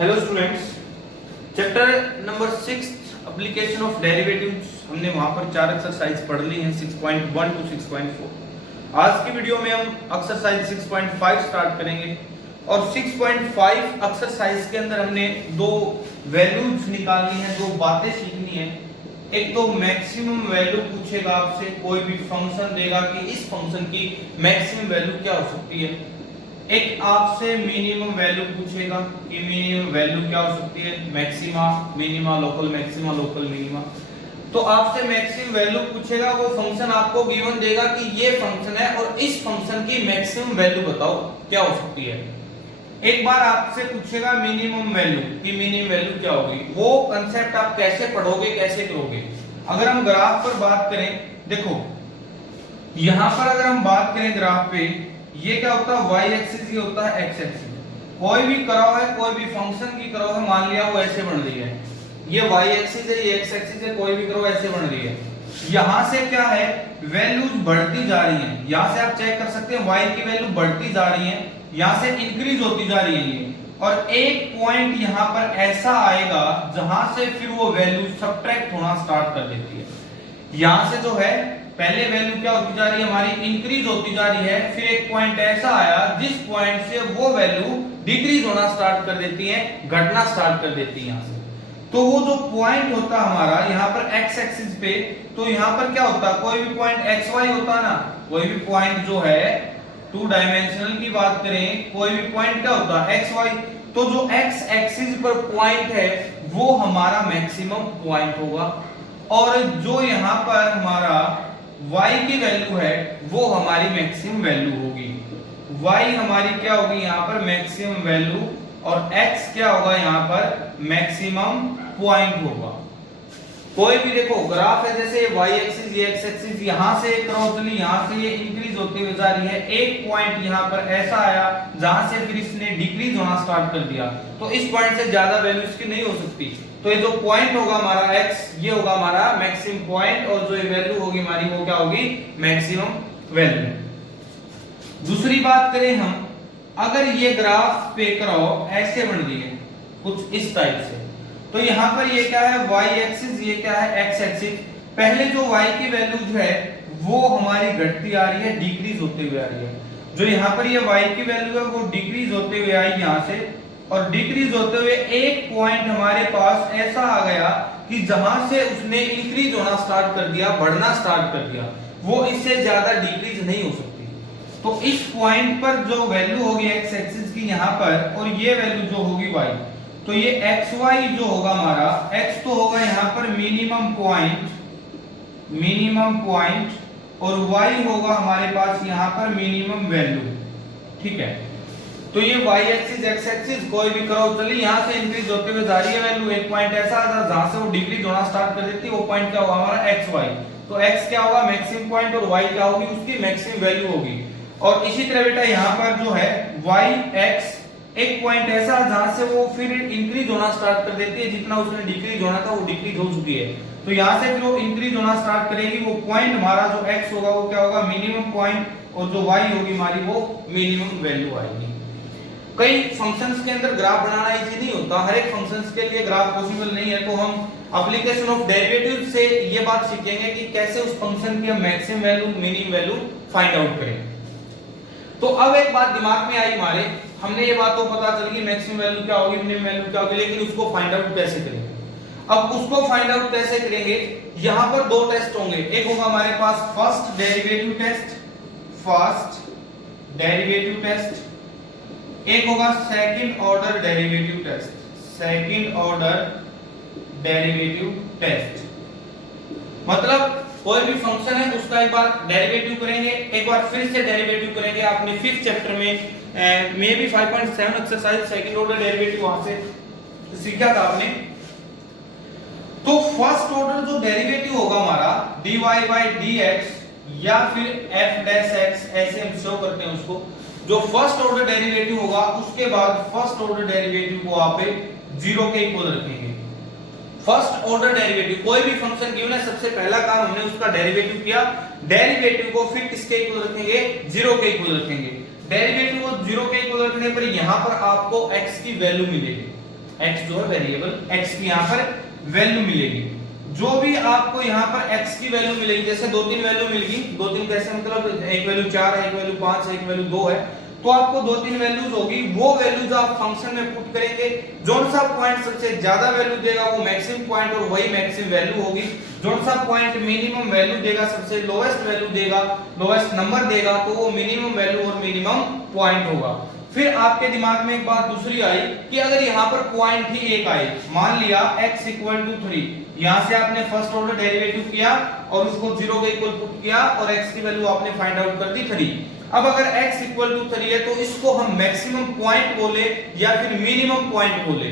Hello students, chapter number 6 application of derivatives हमने वहां पर 4 एक्सरसाइज पढ़ ली हैं 6.1 टू 6.4। आज की वीडियो में हम एक्सरसाइज 6.5 स्टार्ट करेंगे और 6.5 एक्सरसाइज के अंदर हमने दो वैल्यूज निकालनी है, दो बातें सीखनी है। एक तो मैक्सिमम वैल्यू पूछेगा आपसे, कोई भी फंक्शन देगा कि इस फंक्शन की मैक्सिमम वैल्यू क्या हो सकती है। एक आपसे मिनिमम वैल्यू पूछेगा कि मिनिमम वैल्यू क्या हो सकती है, maxima, minima, local maxima, local minima. तो आपसे मैक्सिमम वैल्यू पूछेगा, वो फंक्शन आपको गिवन देगा कि ये फंक्शन है और इस फंक्शन की मैक्सिमम वैल्यू बताओ क्या हो सकती है। एक बार आपसे पूछेगा मिनिमम वैल्यू कि मिनिमम वैल्यू क्या होगी। वो कांसेप्ट आप कैसे पढ़ोगे, कैसे करोगे। अगर हम ग्राफ पर बात करें, देखो यहां पर अगर हम बात करें ग्राफ पे, ये क्या होता है, y एक्सिस, ये होता है x एक्सिस। कोई भी कर्व है, कोई भी फंक्शन की कर्व है, मान लिया वो ऐसे बन रही है, ये y एक्सिस है, ये x एक्सिस है, कोई भी कर्व ऐसे बन रही है। यहां से क्या है, वैल्यूज बढ़ती जा रही हैं। यहां से आप चेक कर सकते हैं y की वैल्यू बढ़ती जा रही है, यहां से इंक्रीज होती जा रही है ये। और एक पॉइंट यहां पर ऐसा आएगा जहां से फिर वो वैल्यू सबट्रैक्ट होना स्टार्ट कर देती है। यहां से जो है पहले वैल्यू क्या होती जा रही है, हमारी इंक्रीज होती जा रही है, फिर एक पॉइंट ऐसा आया जिस पॉइंट से वो वैल्यू डिक्रीज होना स्टार्ट कर देती है, घटना स्टार्ट कर देती है यहां से। तो वो जो पॉइंट होता हमारा यहाँ पर x एक्सिस पे, तो यहाँ पर क्या होता, कोई भी पॉइंट xy होता ना, कोई भी पॉइंट जो है टू डायमेंशनल की बात करें, कोई भी पॉइंट क्या होता है xy। तो जो x एक्सिस पर पॉइंट है वो हमारा मैक्सिमम पॉइंट होगा, और जो यहाँ पर हमारा y की वैल्यू है वो हमारी मैक्सिमम वैल्यू होगी। y हमारी क्या होगी यहाँ पर, मैक्सिमम वैल्यू, और x क्या होगा यहाँ पर, मैक्सिमम पॉइंट होगा। कोई भी देखो ग्राफ है, जैसे y एक्सिस, ये x एक्सिस, यहां से क्रॉस चली, यहां से ये इंक्रीज होती हुई जा रही है। एक पॉइंट यहां पर ऐसा आया जहां से फिर इसने डिक्रीज होना स्टार्ट कर दिया, तो इस पॉइंट से ज्यादा वैल्यू इसकी नहीं हो सकती। तो ये जो पॉइंट होगा हमारा x, ये होगा हमारा मैक्सिमम पॉइंट, और जो ये वैल्यू होगी हमारी वो क्या होगी, मैक्सिमम वैल्यू। दूसरी बात करें हम, अगर ये ग्राफ पे कर्व ऐसे बन रही है कुछ इस टाइप से, तो यहाँ पर ये क्या है, y एक्सिस, ये क्या है, x एक्सिस। पहले जो y की वैल्यू जो है वो हमारी घटती आ रही है, डिक्रीज होते हुए आ रही है। जो यहाँ पर ये y की वैल्यू है वो डिक्रीज होते हुए आई यहाँ से, और डिक्रीज होते हुए एक पॉइंट हमारे पास ऐसा आ गया कि जहां से उसने इंक्रीज होना स्टार्ट कर दिया, बढ़ना स्टार्ट कर दिया, वो इससे ज्यादा डिक्रीज नहीं हो सकती। तो इस पॉइंट पर जो वैल्यू होगी x एक्सिस की यहाँ पर, और ये वैल्यू जो होगी y, तो ये xy जो होगा हमारा, x तो होगा यहाँ पर मिनिमम पॉइंट, और y होगा हमारे पास यहाँ पर मिनिमम वैल्यू। ठीक है, तो ये y एक्सिस, x एक्सिस, कोई भी कर्व चली, यहाँ से इंक्रीज होते हुए जा रही है वैल्यू। एक पॉइंट ऐसा आता है जहां से वो डिक्रीज होना स्टार्ट कर देती है, वो पॉइंट क्या होगा हमारा, xy। तो x क्या होगा, मैक्सिमम पॉइंट, और y क्या होगी, उसकी मैक्सिमम वैल्यू होगी। और इसी तरह बेटा यहाँ पर जो है y x, एक पॉइंट ऐसा जहां से वो फिर इंक्रीज होना स्टार्ट कर देती है, जितना उसने डिक्रीज होना था वो डिक्रीज हो चुकी है, तो यहां से फिर वो इंक्रीज होना स्टार्ट करेगी। वो पॉइंट हमारा जो x होगा वो क्या होगा, मिनिमम पॉइंट, और जो y होगी हमारी वो मिनिमम वैल्यू आएगी। कई फंक्शंस के अंदर ग्राफ बनाना इजी नहीं होता, हर एक फंक्शंस के लिए ग्राफ पॉसिबल नहीं है, तो हम एप्लीकेशन ऑफ डेरिवेटिव से ये बात सीखेंगे कि कैसे उस फंक्शन की हम maximum value, minimum value find out करें। तो अब एक बात दिमाग में आई हमारे, हमने ये बात तो पता चल गई मैक्सिमम वैल्यू क्या होगी, मिनिमम वैल्यू क्या होगी, लेकिन उसको फाइंड आउट कैसे करेंगे। अब उसको फाइंड आउट कैसे करेंगे, यहां पर दो टेस्ट होंगे। एक होगा हमारे पास फर्स्ट डेरिवेटिव टेस्ट, एक होगा सेकंड ऑर्डर डेरिवेटिव टेस्ट। मतलब कोई भी फंक्शन है उसका एक बार डेरिवेटिव करेंगे, एक बार फिर से डेरिवेटिव करेंगे। आपने 5th चैप्टर में may be 5.7 exercise second order derivative वहां से सीखा था आपने। तो फर्स्ट ऑर्डर जो डेरिवेटिव होगा हमारा dy by dx या फिर f dash x, ऐसे हम शो करते हैं उसको। जो फर्स्ट ऑर्डर डेरिवेटिव होगा उसके बाद फर्स्ट ऑर्डर डेरिवेटिव को आप 0 के इक्वल रखेंगे। फर्स्ट ऑर्डर डेरिवेटिव, कोई भी फंक्शन गिवन है, सबसे पहला काम हमने उसका डेरिवेटिव किया। डेरिवेटिव को फिर किसके इक्वल रखेंगे, 0 के इक्वल रखेंगे। डेरिवेटिव को 0 के इक्वल रखने पर यहां पर आपको x की वैल्यू मिलेगी। x जो है वेरिएबल x की यहाँ पर वैल्यू मिलेगी। जो भी आपको यहाँ पर x की वैल्यू मिलेगी, जैसे दो तीन वैल्यू मिलेगी, दो तीन कैसे मतलब एक वैल्यू 4 है, एक वैल्यू 5 है, एक वैल्यू 2 है, तो आपको दो तीन वैल्यूज होगी, वो वैल्यू जो आप फंक्शन में पुट करेंगे, जोन सा पॉइंट सबसे ज्यादा वैल्यू देगा वो मैक्सिमम पॉइंट और वही मैक्सिमम वैल्यू होगी। जोन सा पॉइंट मिनिमम वैल्यू देगा, सबसे लोएस्ट वैल्यू देगा, लोएस्ट नंबर देगा, तो वो मिनिमम वैल्यू और मिनिमम पॉइंट होगा। फिर आपके दिमाग में एक बात दूसरी आई कि अगर यहाँ पर पॉइंट ही एक आए, मान लिया x इक्वल टू 3, यहाँ से आपने फर्स्ट ऑर्डर डेरिवेटिव किया और उसको 0 के इक्वल पुट किया और x की वैल्यू आपने फाइंड आउट कर दी 3। अब अगर x इक्वल टू 3 है तो इसको हम मैक्सिमम पॉइंट बोले या फिर मिनिमम पॉइंट बोले।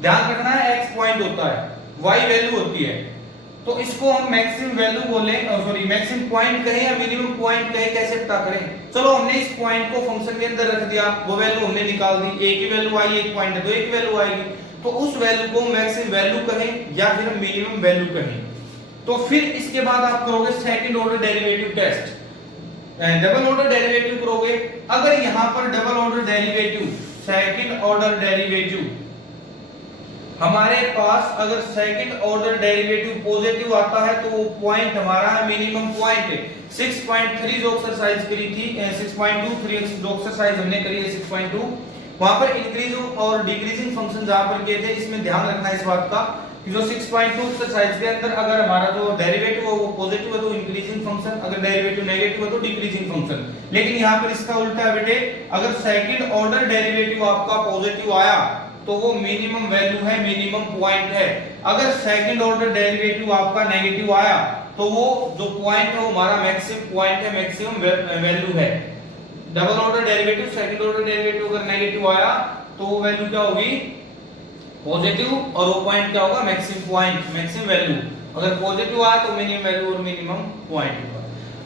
ध्यान रखना है x पॉइंट होता है, y वैल्यू होती है, तो इसको हम मैक्सिमम वैल्यू बोले, सॉरी मैक्सिमम पॉइंट कहें या मिनिमम पॉइंट कहें, कैसे पता करें? चलो हमने इस पॉइंट को फंक्शन के अंदर रख दिया, वो वैल्यू हमने निकाल दी, a की वैल्यू आई, एक पॉइंट है तो एक वैल्यू आएगी, तो उस वैल्यू को मैक्सिमम वैल्यू कहें या फिर मिनिमम वैल्यू कहें। तो फिर इसके बाद आप करोगे second order derivative test, double order derivative करोगे। अगर यहां पर double order derivative, second order derivative हमारे पास अगर सेकंड ऑर्डर डेरिवेटिव पॉजिटिव आता है तो वो पॉइंट हमारा मिनिमम पॉइंट है। 6.3 जो एक्सरसाइज करी थी, 6.23 जो एक्सरसाइज हमने करी है 6.2, वहां पर इंक्रीजिंग और डिक्रीजिंग फंक्शन जहां पर किए थे, इसमें ध्यान रखना है इस बात का कि जो 6.2 एक्सरसाइज के अंदर अगर हमारा जो डेरिवेटिव है वो पॉजिटिव है तो इंक्रीजिंग फंक्शन, अगर डेरिवेटिव नेगेटिव है तो डिक्रीजिंग फंक्शन। लेकिन यहाँ पर इसका उल्टा है बेटे, अगर सेकंड ऑर्डर डेरिवेटिव आपका पॉजिटिव आया तो वो मिनिमम वैल्यू है, मिनिमम पॉइंट है। अगर सेकंड ऑर्डर डेरिवेटिव आपका नेगेटिव आया तो वो जो पॉइंट है वो हमारा मैक्सिमम पॉइंट है, मैक्सिमम वैल्यू है। Double order derivative, second order derivative अगर नेगेटिव आया तो वो वैल्यू क्या होगी? पॉजिटिव, और वो पॉइंट क्या होगा? Maximum point, maximum value. अगर पॉजिटिव आया तो मिनिमम वैल्यू और मिनिमम पॉइंट होगा।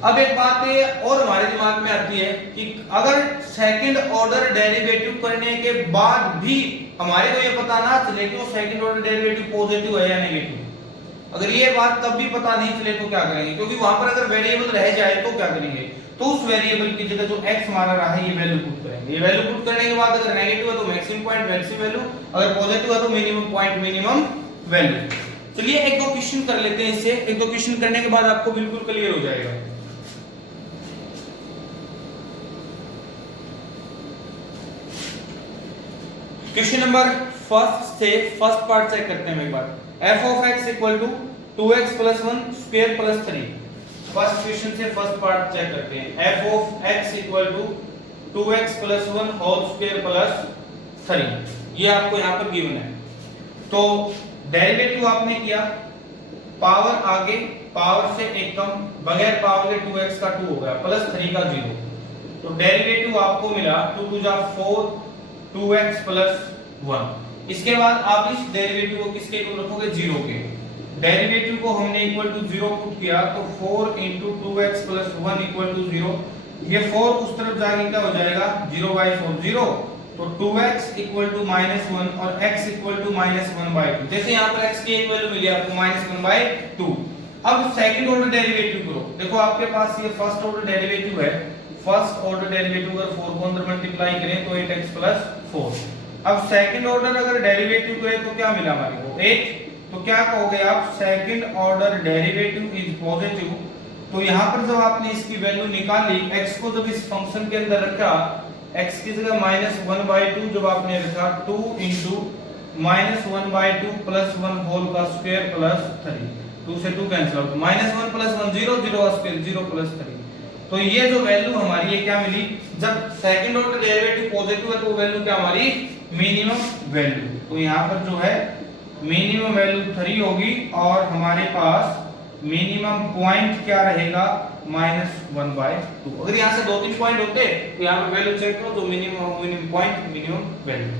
अब एक बात ये और हमारे दिमाग में आती है कि अगर सेकंड ऑर्डर डेरिवेटिव करने के बाद भी हमारे को ये पता ना चले कि वो सेकंड ऑर्डर डेरिवेटिव पॉजिटिव है या नेगेटिव, अगर ये बात तब भी पता नहीं चले तो क्या करेंगे? क्योंकि वहां पर अगर वेरिएबल रह जाए तो क्या करेंगे? तो उस वेरिएबल की जगह जो x हमारा रहा है ये वैल्यू पुट करेंगे। ये वैल्यू पुट करने के बाद अगर नेगेटिव है तो मैक्सिमम पॉइंट, मैक्सिमम वैल्यू, अगर पॉजिटिव है तो मिनिमम पॉइंट, मिनिमम वैल्यू। चलिए एक दो क्वेश्चन कर लेते हैं इससे, एक दो क्वेश्चन करने के बाद आपको बिल्कुल क्लियर हो जाएगा। क्वेश्चन नंबर फर्स्ट से फर्स्ट पार्ट चेक करते हैं एक बार। f of x equal to 2x plus 1 square plus 3। First question से फर्स्ट पार्ट चेक करते हैं। f of x equal to 2x plus 1 whole square plus 3, ये आपको यहाँ पर गिवन है। तो डेरिवेटिव आपने किया, पावर आगे, पावर से एक कम, बगैर पावर के 2x का 2 हो गया, प्लस 3 का 0। तो डेरिवेटिव आपको मिला 2 2 जा 4, 2x प्लस 1। इसके बाद आप इस डेरिवेटिव को किसके इक्वल रखोगे? 0 के। डेरिवेटिव को हमने इक्वल टू 0 पुट किया तो 4 into 2x plus 1 equal to 0। ये 4 उस तरफ जाके क्या हो जाएगा? 0/4 0। तो 2x इक्वल टू -1 और x इक्वल टू -1/2। जैसे यहाँ पर x की एक वैल्यू मिली आपको -1/2। अब सेकंड ऑर्डर डेरिवेटिव करो। देखो आपके पास ये फर्स्ट ऑर्डर डेरिवेटिव है, फर्स्ट ऑर्डर डेरिवेटिव अगर 4 को अंदर मल्टीप्लाई करें तो 8x प्लस 4। अब सेकंड ऑर्डर अगर डेरिवेटिव करें तो क्या मिला हमारे को? 8। तो क्या कहोगे आप? Second order derivative is positive. तो यहाँ पर जब आपने इसकी वैल्यू निकाली, x को जब इस फंक्शन के अंदर रखा, x की जगह -1/2 जब आपने रखा, 2 into -1/2 प्लस 1 होल का स्क्वायर प्लस 3। 2 से 2 कैंसिल आउट, -1 प्लस 1 0, 0 का स्क्वायर 0 प्लस 3। तो ये जो वैल्यू हमारी है क्या मिली? जब सेकंड ऑर्डर डेरिवेटिव पॉजिटिव है तो वैल्यू क्या हमारी? Minimum value. तो यहाँ पर जो है मिनिमम वैल्यू 3 होगी और हमारे पास मिनिमम पॉइंट क्या रहेगा? -1/2। अगर यहाँ से 2-3 पॉइंट होते तो यहाँ पर वैल्यू चेक करो तो मिनिमम पॉइंट, मिनिमम वैल्यू।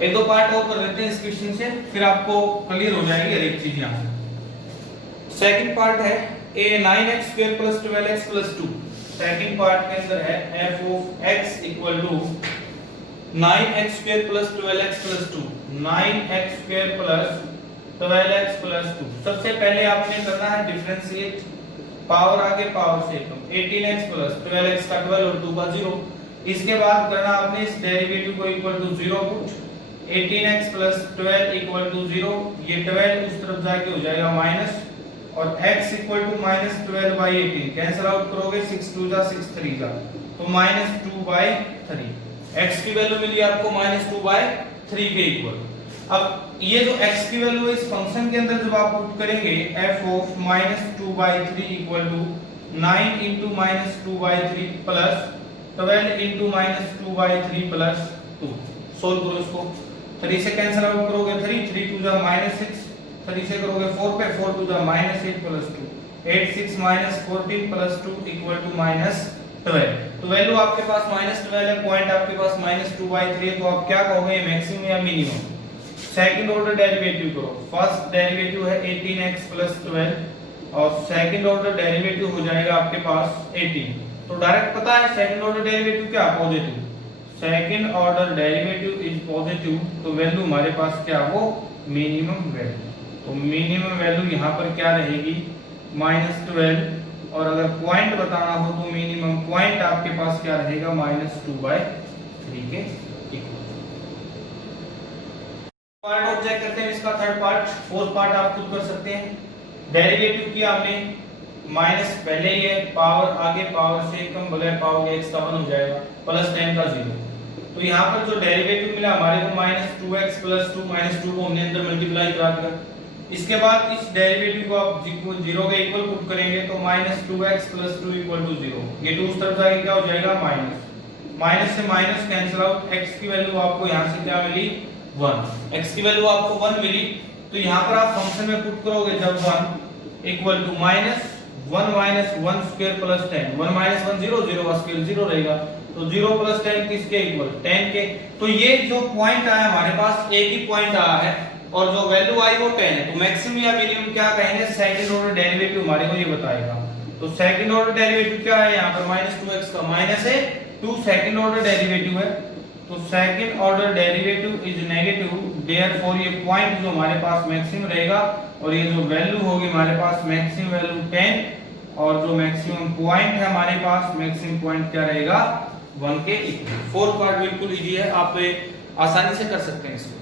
एक दो पार्ट और कर लेते हैं इस क्वेश्चन से, फिर आपको क्लियर हो जाएगी हर एक चीज यहाँ से। सेकंड पार्ट है a 9x square plus 12x plus 2। Second part के अंदर है f of x equal to 9x square plus 12x plus 2। 9x square plus 12x plus 2। सबसे पहले आपने करना है डिफरेंशिएट, पावर आगे पावर से कम, 18x प्लस 12x का 12 और 2 का 0। इसके बाद करना आपने इस डेरिवेटिव को equal to 0 put, 18x plus 12 equal to 0, ये 12 उस तरफ जाके हो जाएगा माइनस, और x equal to minus 12 by 18 cancel out करोगे, 6 2 जा 6 3 जा, तो माइनस 2 बाई 3। x की वैल्यू मिली आपको माइनस 2 बाई 3 के इक्वल। अब ये जो x की वैल्यू है इस फंक्शन के अंदर जब आप पुट करेंगे f of minus 2 by 3 equal to 9 into minus 2 by 3 plus 12 into minus 2 by 3 plus 2। Solve करो इसको, 3 से कैंसिल आउट करोगे 3 3 2 जा माइनस 6, 3 से करोगे 4 पे 4 2 जा minus 8 plus 2, 8 6 minus 14 plus 2 equal to minus 12। तो वैल्यू आपके पास माइनस 12 है, पॉइंट आपके पास माइनस 2 बाई 3 है, तो आप क्या कहोगे, मैक्सिमम या मिनिमम। सेकंड ऑर्डर डेरिवेटिव करो, फर्स्ट डेरिवेटिव है 18x प्लस 12 और सेकंड ऑर्डर डेरिवेटिव हो जाएगा आपके पास 18। तो डायरेक्ट पता है सेकंड ऑर्डर डेरिवेटिव क्या, positive. Second order derivative is positive, तो वैल्यू हमारे पास क्या, वो मिनिमम वैल्यू। तो मिनिमम वैल्यू यहाँ पर क्या रहेगी, माइनस 12, और अगर पॉइंट बताना हो तो मिनिमम पॉइंट आपके पास क्या रहेगा, माइनस 2 बाई 3 के इक्वल। पार्ट और चेक करते हैं इसका, थर्ड पार्ट, फोर्थ पार्ट आप खुद कर सकते हैं। डेरिवेटिव किया हमने, माइनस पहले ही है, पावर आगे पावर से कम बोले पावर x का 1 हो जाएगा, प्लस 10 का 0। तो यहाँ पर जो डेरिवेटिव मिला हमारे को माइनस 2x प्लस 2, माइनस 2 को हमने अंदर मल्टीप्लाई करा दिया। इसके बाद इस डेरिवेटिव को आप 0 के इक्वल पुट करेंगे तो minus 2x plus 2 equal to 0, ये 2 उस तरफ जाके क्या हो जाएगा, माइनस, माइनस से माइनस कैंसिल आउट, x की वैल्यू आपको यहाँ से क्या मिली, 1, x की वैल्यू आपको 1 मिली। तो यहाँ पर आप फंक्शन में पुट करोगे जब 1 equal to minus 1 minus 1 square plus 10, 1 minus 1 0, 0 का स्क्वायर 0 रहेगा, तो 0 प्लस 10 किसके इक्वल, 10 के। तो ये जो पॉइंट आया हमारे पास एक ही पॉइंट आया है और जो वैल्यू आई वो 10 है, तो मैक्सिमम या मिनिमम क्या कहेंगे, सेकंड ऑर्डर डेरिवेटिव हमारे को ये बताएगा। तो सेकंड ऑर्डर डेरिवेटिव क्या है, यहाँ पर माइनस 2x का माइनस है 2, सेकंड ऑर्डर डेरिवेटिव है, तो second order derivative is negative, therefore ये पॉइंट जो हमारे पास मैक्सिमम रहेगा और ये जो वैल्यू होगी हमारे पास मैक्सिमम वैल्यू 10, और जो मैक्सिमम पॉइंट है हमारे पास मैक्सिमम पॉइंट क्या रहेगा, 1 के इक्वल। फोर्थ पार्ट बिल्कुल इजी है, आप आसानी से कर सकते हैं इसको।